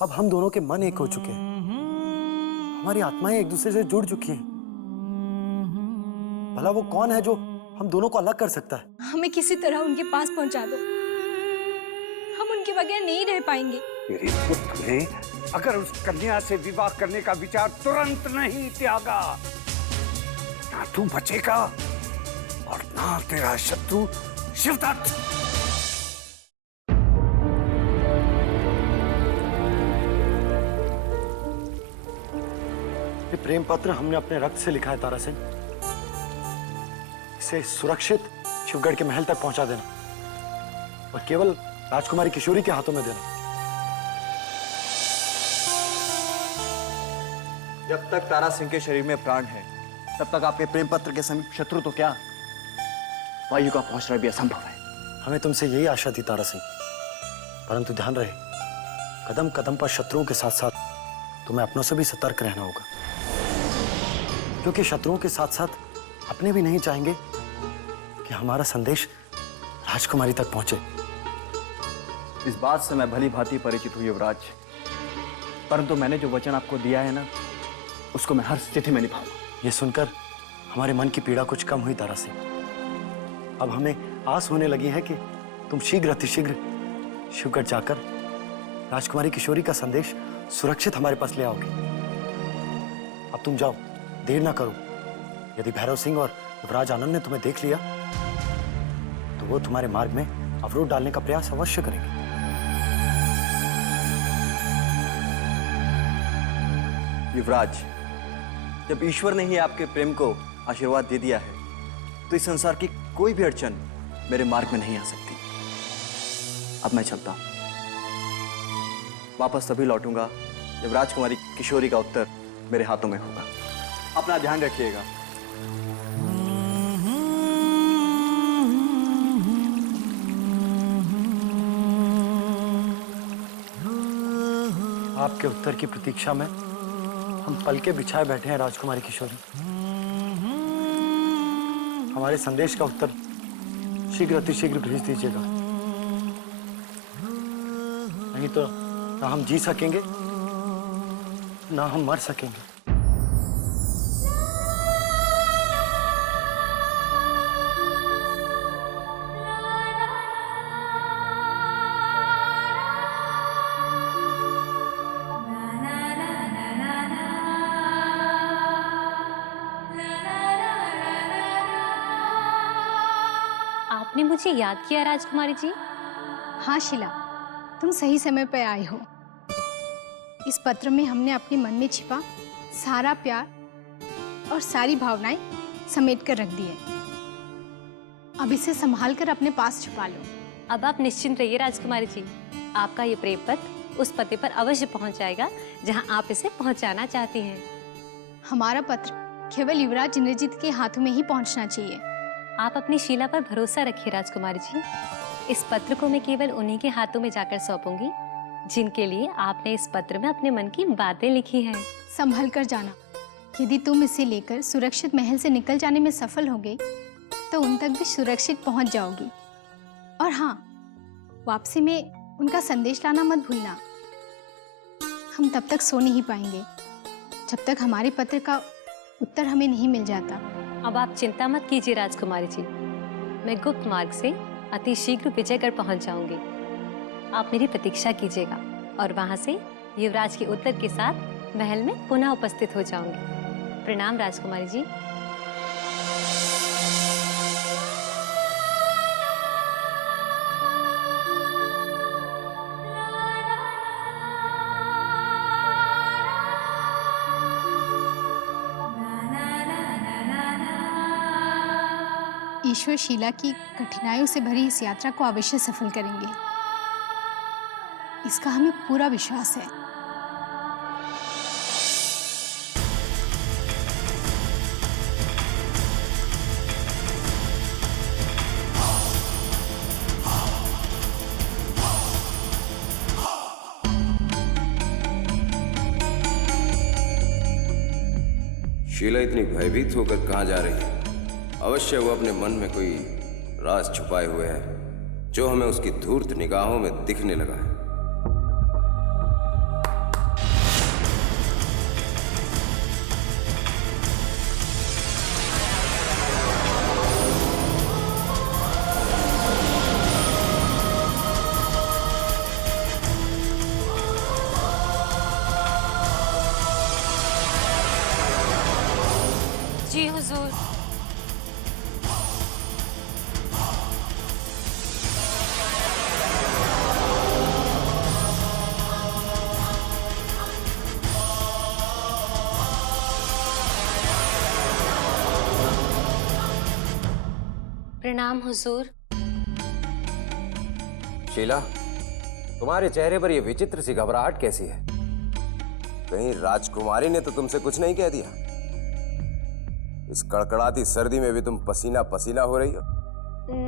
अब हम दोनों के मन एक हो चुके हैं, हमारी आत्माएं एक दूसरे से जुड़ चुकी हैं। भला वो कौन है जो हम दोनों को अलग कर सकता है? हमें किसी तरह उनके पास पहुंचा दो, हम उनके बगैर नहीं रह पाएंगे। मेरे पुत्र ने अगर उस कन्या से विवाह करने का विचार तुरंत नहीं त्यागा, ना तू बचेगा और ना तेरा शत्रु शिवदत्त। ये प्रेम पत्र हमने अपने रक्त से लिखा है तारासिंह। इसे सुरक्षित शिवगढ़ के महल तक पहुंचा देना और केवल राजकुमारी किशोरी के हाथों में देना। जब तक तारा सिंह के शरीर में प्राण है, तब तक आपके प्रेम पत्र के समीप शत्रु तो क्या, वायु का पहुंचना भी असंभव है। हमें तुमसे यही आशा थी तारा सिंह, परंतु ध्यान रहे, कदम कदम पर शत्रुओं के साथ साथ तुम्हें अपनों से भी सतर्क रहना होगा, क्योंकि शत्रुओं के साथ साथ अपने भी नहीं चाहेंगे कि हमारा संदेश राजकुमारी तक पहुंचे। इस बात से मैं भली भांति परिचित हूँ युवराज, परंतु मैंने जो वचन आपको दिया है ना, उसको मैं हर स्थिति में निभाऊंगा। ये सुनकर हमारे मन की पीड़ा कुछ कम हुई तारा सिंह। अब हमें आस होने लगी है कि तुम शीघ्र अतिशीघ्र शिवगढ़ जाकर राजकुमारी किशोरी का संदेश सुरक्षित हमारे पास ले आओगे। अब तुम जाओ, देर ना करो। यदि भैरव सिंह और युवराज आनंद ने तुम्हें देख लिया तो वो तुम्हारे मार्ग में अवरोध डालने का प्रयास अवश्य करेंगे। युवराज, जब ईश्वर ने ही आपके प्रेम को आशीर्वाद दे दिया है, तो इस संसार की कोई भी अड़चन मेरे मार्ग में नहीं आ सकती। अब मैं चलता हूं, वापस तभी लौटूंगा जब राजकुमारी किशोरी का उत्तर मेरे हाथों में होगा। अपना ध्यान रखिएगा। आपके उत्तर की प्रतीक्षा में हम पल के बिछाए बैठे हैं राजकुमारी किशोरी। हमारे संदेश का उत्तर शीघ्र अतिशीघ्र भेज दीजिएगा, नहीं तो ना हम जी सकेंगे ना हम मर सकेंगे। आपने मुझे याद किया राजकुमारी जी? हाँ शिला, तुम सही समय पर आए हो। इस पत्र में हमने अपने मन में छिपा सारा प्यार और सारी भावनाएं समेट कर रख दी है। अब इसे संभाल कर अपने पास छुपा लो। अब आप निश्चिंत रहिए राजकुमारी जी, आपका ये प्रेम पत्र उस पते पर अवश्य पहुंच जाएगा जहां आप इसे पहुंचाना चाहती हैं। हमारा पत्र केवल युवराज इंद्रजीत के हाथों में ही पहुंचना चाहिए। आप अपनी शीला पर भरोसा रखिए राजकुमारी जी। इस पत्र को मैं केवल उन्हीं के हाथों में जाकर सौंपूंगी जिनके लिए आपने इस पत्र में अपने मन की बातें लिखी हैं। संभल कर जाना। यदि तुम इसे लेकर सुरक्षित महल से निकल जाने में सफल होगे तो उन तक भी सुरक्षित पहुंच जाओगी। और हाँ, वापसी में उनका संदेश लाना मत भूलना। हम तब तक सो नहीं पाएंगे जब तक हमारे पत्र का उत्तर हमें नहीं मिल जाता। अब आप चिंता मत कीजिए राजकुमारी जी, मैं गुप्त मार्ग से अति शीघ्र विजयगढ़ पहुंच जाऊंगी। आप मेरी प्रतीक्षा कीजिएगा और वहां से युवराज के उत्तर के साथ महल में पुनः उपस्थित हो जाऊंगी। प्रणाम राजकुमारी जी। ईश्वर शीला की कठिनाइयों से भरी इस यात्रा को अवश्य सफल करेंगे, इसका हमें पूरा विश्वास है। शीला इतनी भयभीत होकर कहाँ जा रही है? अवश्य वो अपने मन में कोई राज छुपाए हुए है जो हमें उसकी धूर्त निगाहों में दिखने लगा है। प्रणाम हुजूर। शीला, तुम्हारे चेहरे पर यह विचित्र सी घबराहट कैसी है? कहीं राजकुमारी ने तो तुमसे कुछ नहीं कह दिया? इस कड़कड़ाती सर्दी में भी तुम पसीना पसीना हो रही हो।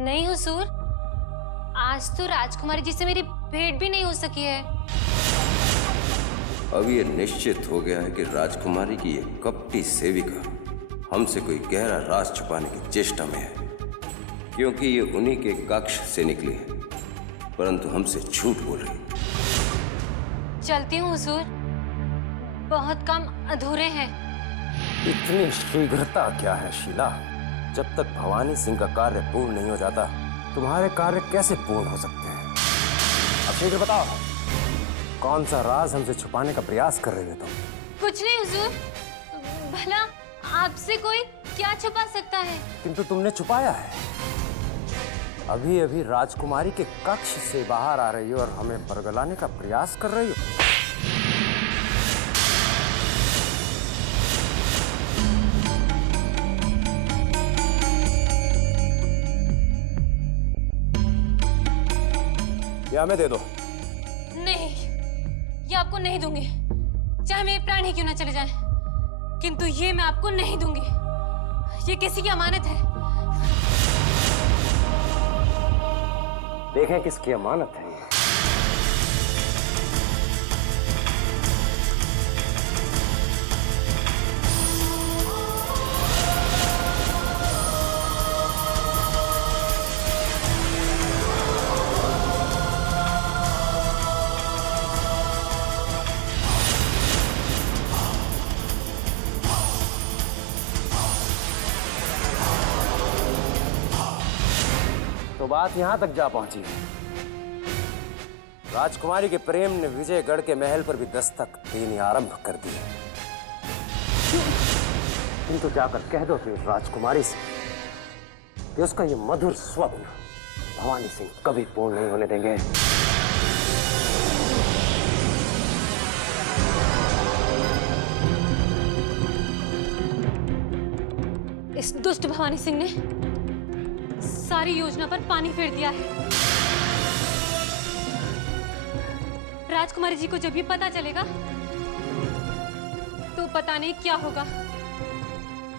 नहीं हुजूर, आज तो राजकुमारी जी से मेरी भेंट भी नहीं हो सकी है। अब यह निश्चित हो गया है कि राजकुमारी की यह कपटी सेविका हमसे कोई गहरा राज छुपाने की चेष्टा में है, क्योंकि ये उन्हीं के कक्ष से निकली है, परंतु हमसे झूठ बोल रही। चलती हूँ हुजूर, बहुत काम अधूरे हैं। इतनी शीघ्रता क्या है शीला? जब तक भवानी सिंह का कार्य पूर्ण नहीं हो जाता, तुम्हारे कार्य कैसे पूर्ण हो सकते हैं? अब शीघ्र बताओ, कौन सा राज हमसे छुपाने का प्रयास कर रही हो तुम? कुछ नहीं हुजूर, भला आपसे कोई क्या छुपा सकता है? किंतु तुमने छुपाया है। अभी अभी राजकुमारी के कक्ष से बाहर आ रही हो और हमें बरगलाने का प्रयास कर रही हो। या हमें दे दो। नहीं, ये आपको नहीं दूंगी, चाहे मेरे प्राण ही क्यों ना चले जाएं, किंतु ये मैं आपको नहीं दूंगी। ये किसी की अमानत है। देखें किसकी अमानत है। तो बात यहां तक जा पहुंची है। राजकुमारी के प्रेम ने विजयगढ़ के महल पर भी दस्तक देनी आरंभ कर दी है। किंतु जाकर कह दो फिर राजकुमारी से कि उसका ये मधुर स्वप्न भवानी सिंह कभी पूर्ण नहीं होने देंगे। इस दुष्ट भवानी सिंह ने सारी योजना पर पानी फेर दिया है। राजकुमारी जी को जब भी पता चलेगा तो पता नहीं क्या होगा।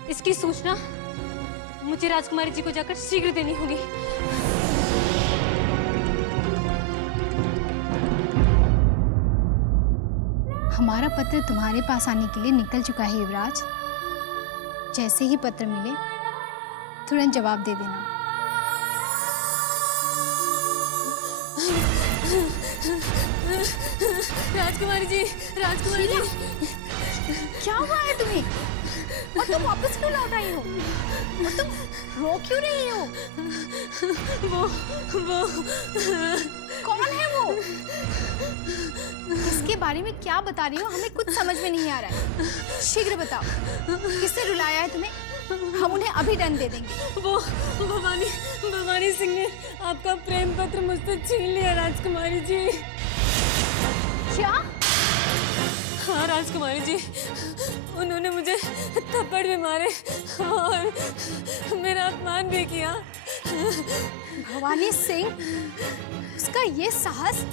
इसकी सूचना मुझे राजकुमारी जी को जाकर शीघ्र देनी होगी। हमारा पत्र तुम्हारे पास आने के लिए निकल चुका है युवराज। जैसे ही पत्र मिले तुरंत जवाब दे देना। राजकुमारी जी, राजकुमारी जी, क्या हुआ है तुम्हें? और तुम वापस क्यों लौट आई हो? और तुम रो क्यों रही हो? वो कौन है वो? किसके बारे में क्या बता रही हो? हमें कुछ समझ में नहीं आ रहा है। शीघ्र बताओ, किसने रुलाया है तुम्हें? हम उन्हें अभी दंड दे देंगे। वो भवानी सिंह ने आपका प्रेम पत्र मुझसे छीन लिया राजकुमारी जी। क्या? हाँ राजकुमारी जी, उन्होंने मुझे थप्पड़ भी मारे और मेरा अपमान भी किया। भवानी सिंह, उसका ये साहस!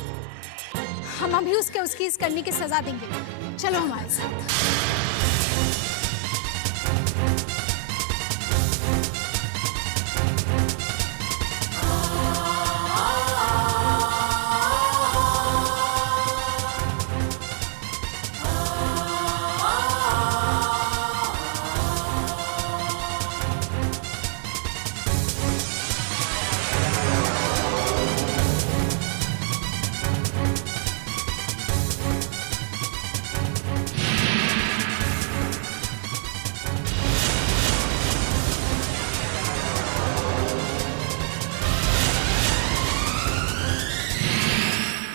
हम अभी उसकी इस करने की सजा देंगे। चलो हमारे साथ।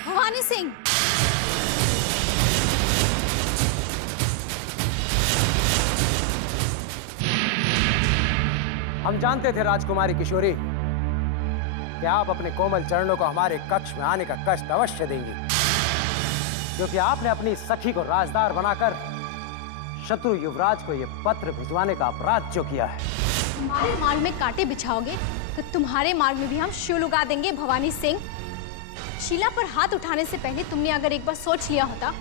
भवानी सिंह, हम जानते थे राजकुमारी किशोरी कि आप अपने कोमल चरणों को हमारे कक्ष में आने का कष्ट अवश्य देंगी, क्योंकि आपने अपनी सखी को राजदार बनाकर शत्रु युवराज को यह पत्र भिजवाने का अपराध जो किया है। हमारे माल में कांटे बिछाओगे तो तुम्हारे मार्ग में भी हम शूल उगा देंगे भवानी सिंह। शीला पर हाथ उठाने से पहले तुमने अगर एक बार सोच लिया होता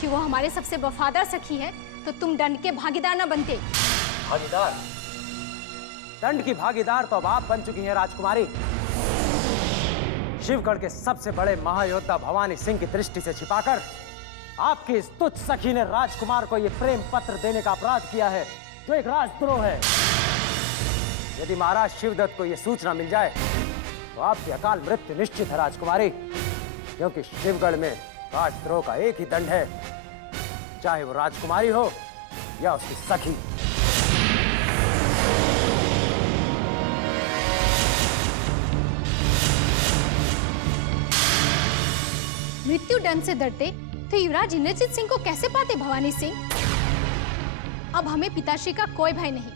कि वो हमारे सबसे वफादार सखी है, तो तुम दंड के भागीदार न बनते। भागीदार? दंड की भागीदार तो अब आप बन चुकी हैं राजकुमारी। शिवगढ़ के सबसे बड़े महायोद्धा भवानी सिंह की दृष्टि से छिपाकर आपकी इस तुच्छ सखी ने राजकुमार को यह प्रेम पत्र देने का अपराध किया है, जो एक राजद्रोह है। यदि महाराज शिवदत्त को यह सूचना मिल जाए तो आपकी अकाल मृत्यु निश्चित है राजकुमारी, क्योंकि शिवगढ़ में राजद्रोह का एक ही दंड है, चाहे वो राजकुमारी हो या उसकी सखी। मृत्यु दंड से डरते तो युवराज इंद्रजीत सिंह को कैसे पाते भवानी सिंह? अब हमें पिताश्री का कोई भय नहीं,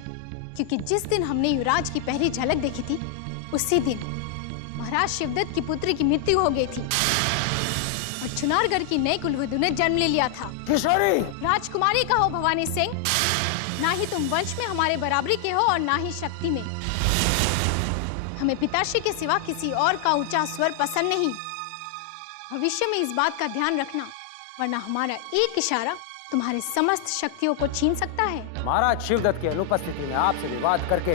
क्योंकि जिस दिन हमने युवराज की पहली झलक देखी थी, उसी दिन महाराज शिवदत्त की पुत्री की मृत्यु हो गई थी और चुनारगढ़ की नई कुलवधु ने जन्म ले लिया था। किशोरी! राजकुमारी का हो भवानी सिंह, ना ही तुम वंश में हमारे बराबरी के हो और ना ही शक्ति में। हमें पिताश्री के सिवा किसी और का ऊंचा स्वर पसंद नहीं। भविष्य में इस बात का ध्यान रखना, वरना हमारा एक इशारा तुम्हारे समस्त शक्तियों को छीन सकता है। महाराज शिवदत्त की अनुपस्थिति में आपसे विवाद करके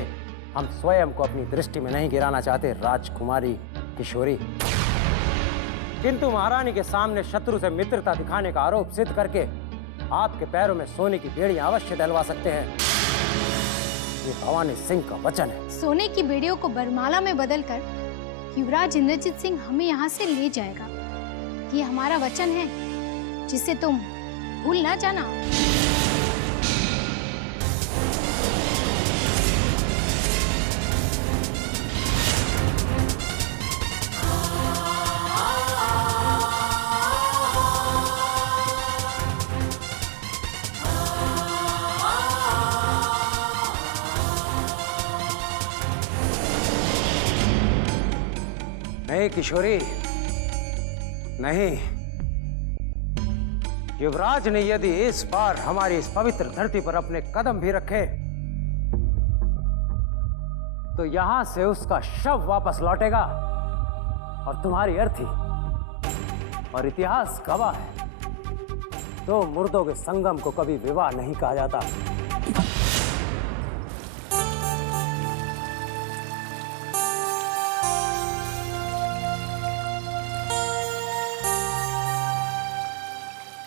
हम स्वयं को अपनी दृष्टि में नहीं गिराना चाहते राजकुमारी किशोरी, किंतु महारानी के सामने शत्रु से मित्रता दिखाने का आरोप सिद्ध करके आपके पैरों में सोने की बेड़ियां अवश्य डलवा सकते हैं। ये भवानी सिंह का वचन है। सोने की बेड़ियों को बरमाला में बदलकर युवराज इंद्रजीत सिंह हमें यहाँ से ले जाएगा, ये हमारा वचन है, जिसे तुम भूल ना जाना। नहीं किशोरी, नहीं। युवराज ने यदि इस बार हमारी इस पवित्र धरती पर अपने कदम भी रखे तो यहां से उसका शव वापस लौटेगा और तुम्हारी अर्थी और इतिहास गवाह है, दो मुर्दों के संगम को कभी विवाह नहीं कहा जाता।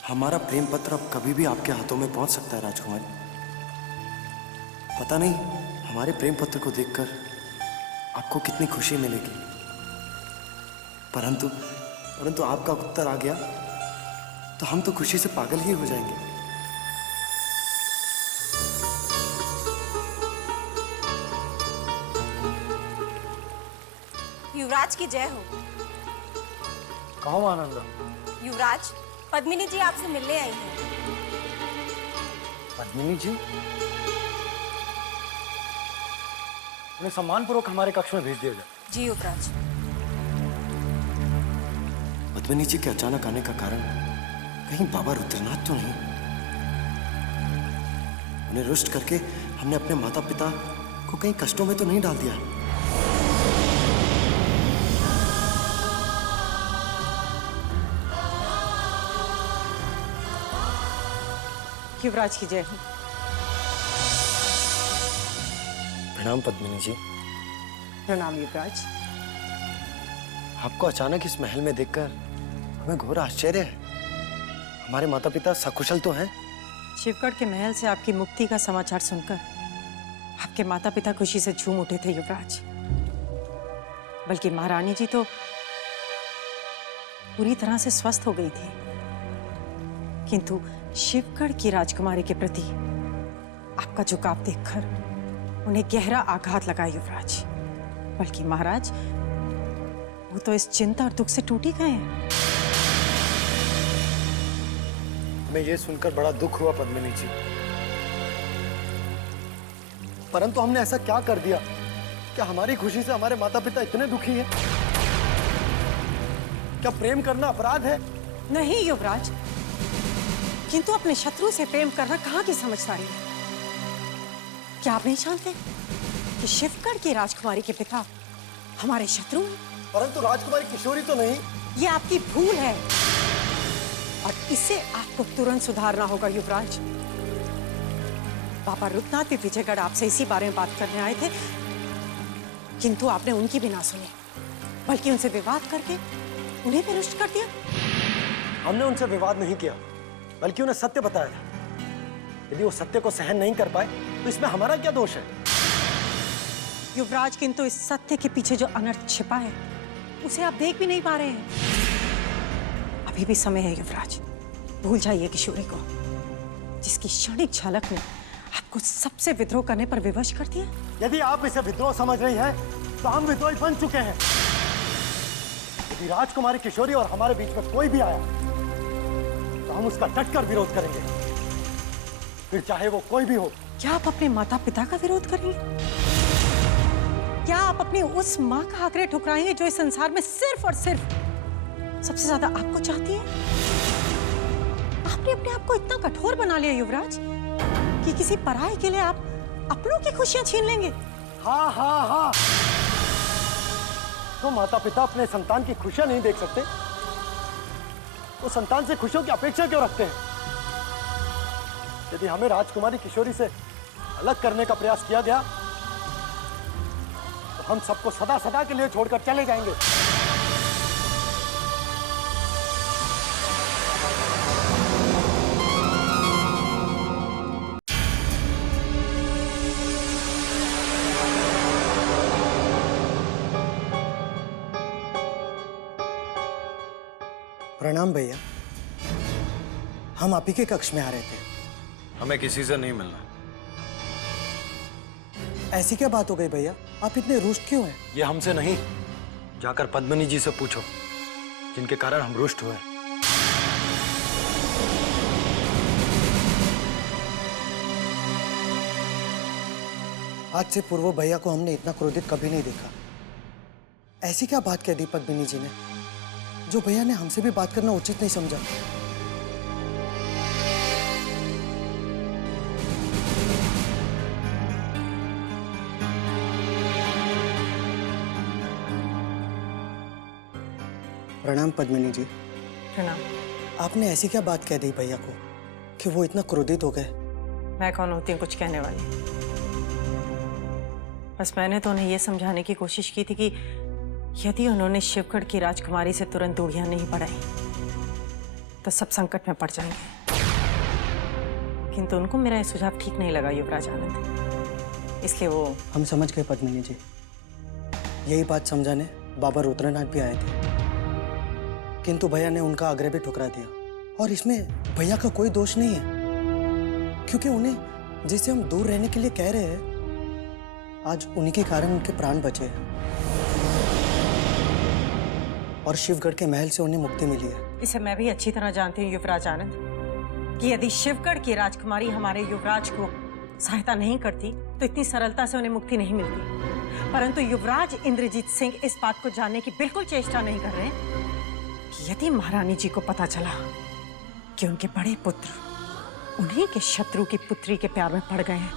हमारा प्रेम पत्र अब कभी भी आपके हाथों में पहुंच सकता है राजकुमारी। पता नहीं हमारे प्रेम पत्र को देखकर आपको कितनी खुशी मिलेगी, परंतु परंतु आपका उत्तर आ गया तो हम तो खुशी से पागल ही हो जाएंगे। युवराज की जय हो। कहो आनंद। युवराज, पद्मिनी जी आपसे मिलने आई हैं। पद्मिनी जी? उन्हें सम्मानपूर्वक हमारे कक्ष में भेज दिया जाए। जी युवराज। पद्मिनी जी के अचानक आने का कारण कहीं बाबा रुद्रनाथ तो नहीं? उन्हें रुष्ट करके हमने अपने माता पिता को कहीं कष्टों में तो नहीं डाल दिया? युवराज की जय हो। प्रणाम पद्मिनी जी। प्रणाम युवराज। आपको अचानक इस महल में देखकर हमें घोर आश्चर्य है। हमारे माता पिता सकुशल तो हैं? शिवगढ़ के महल से आपकी मुक्ति का समाचार सुनकर आपके माता पिता खुशी से झूम उठे थे युवराज। बल्कि महारानी जी तो पूरी तरह से स्वस्थ हो गई थी, किंतु शिवगढ़ की राजकुमारी के प्रति आपका झुकाव देखकर उन्हें गहरा आघात लगा युवराज। बल्कि महाराज, वो तो इस चिंता और दुख से टूट ही गए हैं। हमें यह सुनकर बड़ा दुख हुआ पद्मिनी जी, परंतु हमने ऐसा क्या कर दिया कि हमारी खुशी से हमारे माता पिता इतने दुखी हैं? क्या प्रेम करना अपराध है? नहीं युवराज, किंतु अपने शत्रु से प्रेम करना कहाँ की समझदारी है? क्या आप नहीं जानते कि शिवगढ़ की राजकुमारी के पिता हमारे शत्रु हैं। परंतु राजकुमारी किशोरी तो नहीं। ये आपकी भूल है और इसे आपको तुरंत सुधारना होगा युवराज। बाबा रुद्रनाथ भी विजयगढ़ आपसे इसी बारे में बात करने आए थे, किंतु आपने उनकी भी ना सुनी, बल्कि उनसे विवाद करके उन्हें भी रुष्ट कर दिया। हमने उनसे विवाद नहीं किया, बल्कि उन्हें सत्य बताया था। यदि वो सत्य को सहन नहीं कर पाए तो इसमें हमारा क्या दोष है? युवराज, किंतु इस सत्य के पीछे जो अनर्थ छिपा है उसे आप देख भी नहीं पा रहे हैं। अभी भी समय है युवराज, भूल जाइए किशोरी को, जिसकी क्षणिक झलक ने आपको सबसे विद्रोह करने पर विवश कर दिया। यदि आप इसे विद्रोह समझ रही हैं, तो हम विद्रोही बन चुके हैं। यदि राजकुमारी किशोरी और हमारे बीच में कोई भी आया तो हम उसका डटकर विरोध करेंगे, फिर चाहे वो कोई भी हो। क्या आप अपने माता पिता का विरोध करेंगे? क्या आप अपनी उस माँ का आग्रह ठुकराएंगे जो इस संसार में सिर्फ और सिर्फ सबसे ज्यादा आपको चाहती है? आपने अपने आप को इतना कठोर बना लिया युवराज कि किसी पराये के लिए आप अपनों की खुशियां छीन लेंगे। हाँ हाँ हाँ, तो माता पिता अपने संतान की खुशियां नहीं देख सकते? वो संतान से खुशियों की अपेक्षा क्यों रखते हैं? यदि हमें राजकुमारी किशोरी से अलग करने का प्रयास किया गया तो हम सबको सदा सदा के लिए छोड़कर चले जाएंगे। प्रणाम भैया, हम आप ही के कक्ष में आ रहे थे। हमें किसी से नहीं मिलना। ऐसी क्या बात हो गई भैया, आप इतने रुष्ट क्यों हैं? ये हमसे नहीं, जाकर पद्मिनी जी से पूछो, जिनके कारण हम रुष्ट हुए। आज से पूर्व भैया को हमने इतना क्रोधित कभी नहीं देखा। ऐसी क्या बात कह दी पद्मिनी जी ने, जो भैया ने हमसे भी बात करना उचित नहीं समझा? प्रणाम पद्मिनी जी। प्रणाम। आपने ऐसी क्या बात कह दी भैया को कि वो इतना क्रोधित हो गए? मैं कौन होती हूँ कुछ कहने वाली? बस मैंने तो उन्हें यह समझाने की कोशिश की थी कि यदि उन्होंने शिवगढ़ की राजकुमारी से तुरंत दूरियां नहीं बढ़ाई तो सब संकट में पड़ जाएंगे। किंतु उनको मेरा यह सुझाव ठीक नहीं लगा युवराज आनंद, इसलिए वो। हम समझ गए पद्मिनी जी, यही बात समझाने बाबा रुद्रनाथ भी आए थे, किंतु भैया ने उनका आग्रह भी ठुकरा दिया। और इसमें भैया का कोई दोष नहीं है, क्योंकि उन्हें जिससे हम दूर रहने के लिए कह रहे हैं, आज उन्हीं के कारण उनके प्राण बचे हैं और शिवगढ़ के महल से उन्हें मुक्ति मिली है। इसे मैं भी अच्छी तरह जानती हूँ युवराज आनंद, कि यदि शिवगढ़ की राजकुमारी हमारे युवराज को सहायता नहीं करती तो इतनी सरलता से उन्हें मुक्ति नहीं मिलती। परंतु युवराज इंद्रजीत सिंह इस बात को जानने की बिल्कुल चेष्टा नहीं कर रहे कि यदि महारानी जी को पता चला कि उनके बड़े पुत्र उन्हीं के शत्रु की पुत्री के प्यार में पड़ गए हैं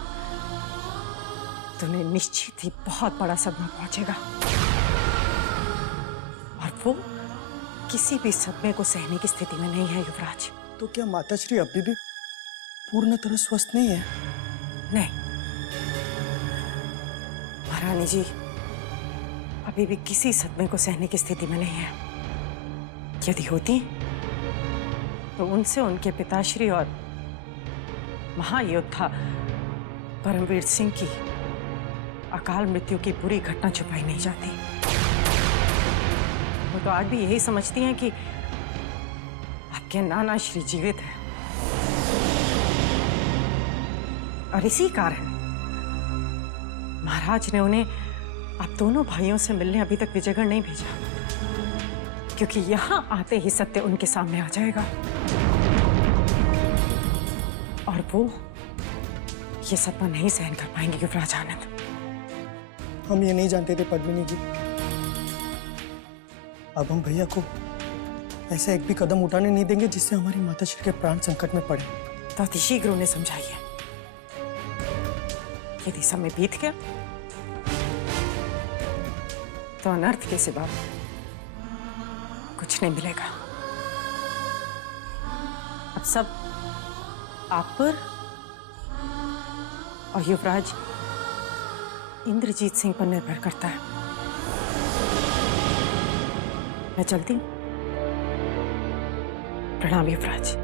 तो उन्हें निश्चित ही बहुत बड़ा सदमा पहुंचेगा और वो किसी भी सदमे को सहने की स्थिति में नहीं है युवराज। तो क्या माताश्री अभी भी पूर्ण तरह स्वस्थ नहीं है? नहीं, महारानी जी अभी भी किसी सदमे को सहने की स्थिति में नहीं है। यदि होती तो उनसे उनके पिताश्री और महायोद्धा परमवीर सिंह की अकाल मृत्यु की बुरी घटना छुपाई नहीं जाती। वो तो आज भी यही समझती हैं कि आपके नाना श्री जीवित है और इसी कारण महाराज ने उन्हें आप दोनों भाइयों से मिलने अभी तक विजयगढ़ नहीं भेजा, क्योंकि यहां आते ही सत्य उनके सामने आ जाएगा और वो ये सपना नहीं सहन कर पाएंगे युवराज आनंद। हम ये नहीं जानते थे पद्मिनी जी, अब हम भैया को ऐसा एक भी कदम उठाने नहीं देंगे जिससे हमारी माताश्री के प्राण संकट में पड़े। तो अतिशीघ्र उन्हें समझाइए। यदि समय बीत गया तो अनर्थ के सिवा कुछ नहीं मिलेगा। अब सब आप पर और युवराज इंद्रजीत सिंह पर निर्भर करता है। मैं चलती हूँ। प्रणाम युवराज।